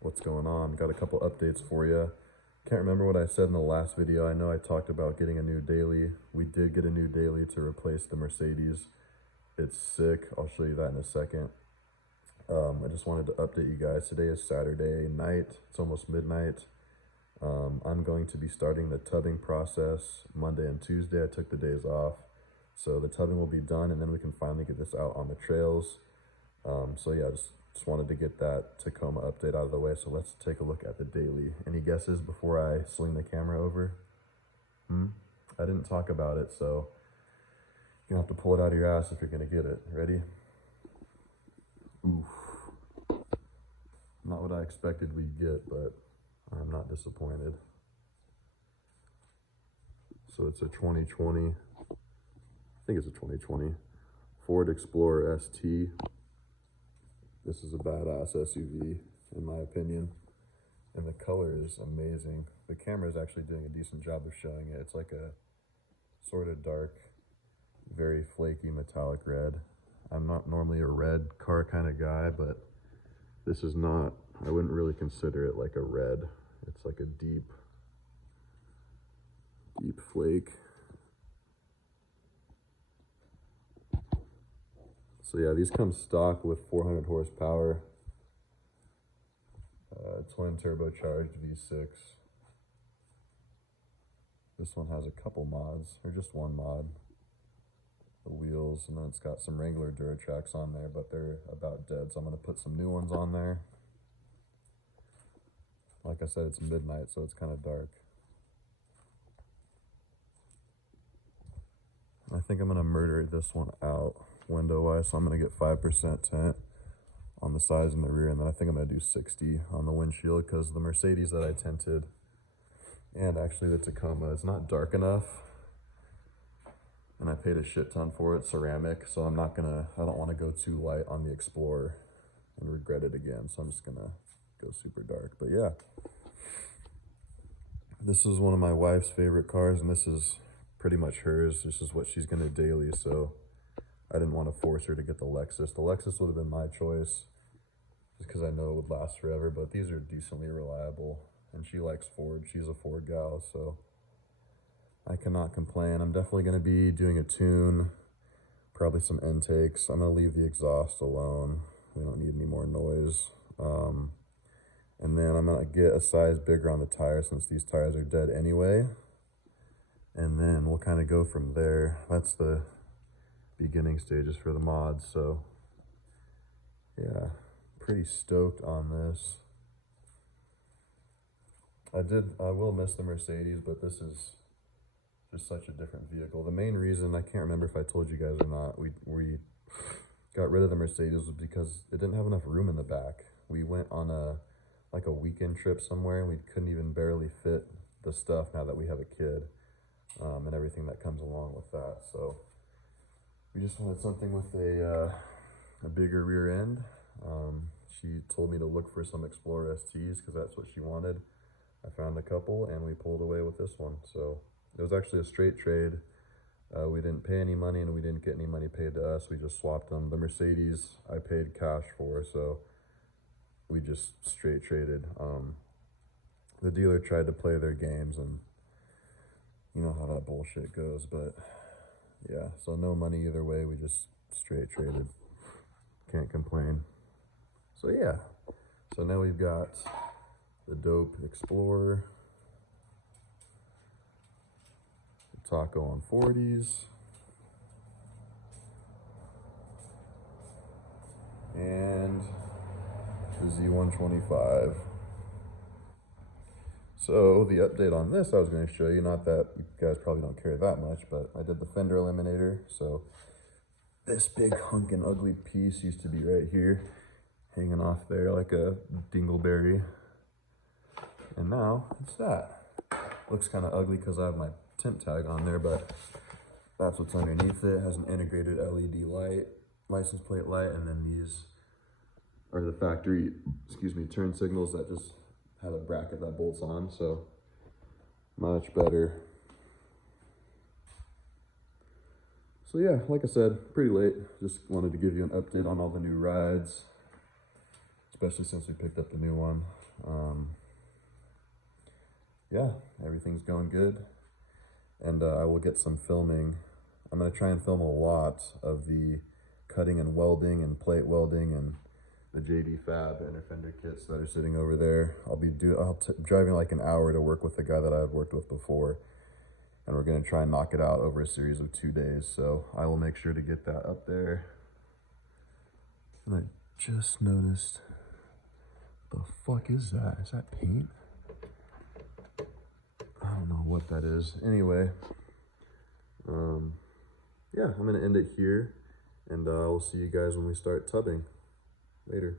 What's going on? Got a couple updates for you. Can't remember what I said in the last video. I know I talked about getting a new daily. We did get a new daily to replace the Mercedes. It's sick. I'll show you that in a second. I just wanted to update you guys. Today is Saturday night. It's almost midnight. I'm going to be starting the tubbing process Monday and Tuesday. I took the days off. So the tubbing will be done, and then we can finally get this out on the trails. So yeah, just wanted to get that Tacoma update out of the way. So let's take a look at the daily. Any guesses before I swing the camera over? I didn't talk about it, so you're gonna have to pull it out of your ass if you're gonna get it. Ready? Oof. Not what I expected we'd get, but I'm not disappointed. So it's a 2020, I think it's a 2020 Ford Explorer ST. This is a badass SUV, in my opinion. And the color is amazing. The camera is actually doing a decent job of showing it. It's like a sort of dark, very flaky metallic red. I'm not normally a red car kind of guy, but this is not, I wouldn't really consider it like a red. It's like a deep flake. So yeah, these come stock with 400 horsepower, twin turbocharged V6. This one has a couple mods, or just one mod. The wheels, and then it's got some Wrangler Duratracks on there, but they're about dead, so I'm gonna put some new ones on there. Like I said, it's midnight, so it's kind of dark. I think I'm gonna murder this one out window-wise, so I'm gonna get 5% tint on the sides and the rear, and then I think I'm gonna do 60 on the windshield, because the Mercedes that I tinted, and actually the Tacoma, is not dark enough, and I paid a shit ton for it, ceramic, so I don't wanna go too light on the Explorer and regret it again, so I'm just gonna go super dark. But yeah, this is one of my wife's favorite cars, and this is pretty much hers. This is what she's gonna daily, so I didn't want to force her to get the Lexus. The Lexus would have been my choice, just because I know it would last forever, but these are decently reliable, and she likes Ford. She's a Ford gal, so I cannot complain. I'm definitely gonna be doing a tune, probably some intakes. I'm gonna leave the exhaust alone. We don't need any more noise. And then I'm gonna get a size bigger on the tires, since these tires are dead anyway. And then we'll kind of go from there. That's the beginning stages for the mods. So yeah, pretty stoked on this. I will miss the Mercedes, but this is just such a different vehicle. The main reason, I can't remember if I told you guys or not, we got rid of the Mercedes was because it didn't have enough room in the back. We went on a weekend trip somewhere, and we couldn't even barely fit the stuff now that we have a kid, and everything that comes along with that. So we just wanted something with a bigger rear end. She told me to look for some Explorer STs because that's what she wanted. I found a couple, and we pulled away with this one. So it was actually a straight trade. We didn't pay any money, and we didn't get any money paid to us. We just swapped them. The Mercedes I paid cash for, so we just straight traded. The dealer tried to play their games, and you know how that bullshit goes, but yeah, so no money either way. We just straight traded. Can't complain. So yeah, so now we've got the dope Explorer, the Taco on 40s, and the Z125. So the update on this I was going to show you, not that you guys probably don't care that much, but I did the fender eliminator. So this big hunkin' ugly piece used to be right here, hanging off there like a dingleberry. And now it's that. Looks kind of ugly because I have my temp tag on there, but that's what's underneath it. It has an integrated LED light, license plate light, and then these are the factory, turn signals that just have a bracket that bolts on, so much better. So yeah, like I said, pretty late. Just wanted to give you an update on all the new rides. It's especially since we picked up the new one. Yeah, everything's going good, and I will get some filming. I'm going to try and film a lot of the cutting and welding and plate welding and the JD Fab inner fender kits that are sitting over there. I'll be driving like an hour to work with the guy that I've worked with before, and we're going to try and knock it out over a series of 2 days. So I will make sure to get that up there. And I just noticed, the fuck is that? Is that paint? I don't know what that is. Anyway, yeah, I'm gonna end it here, and I'll see you guys when we start tubbing. Later.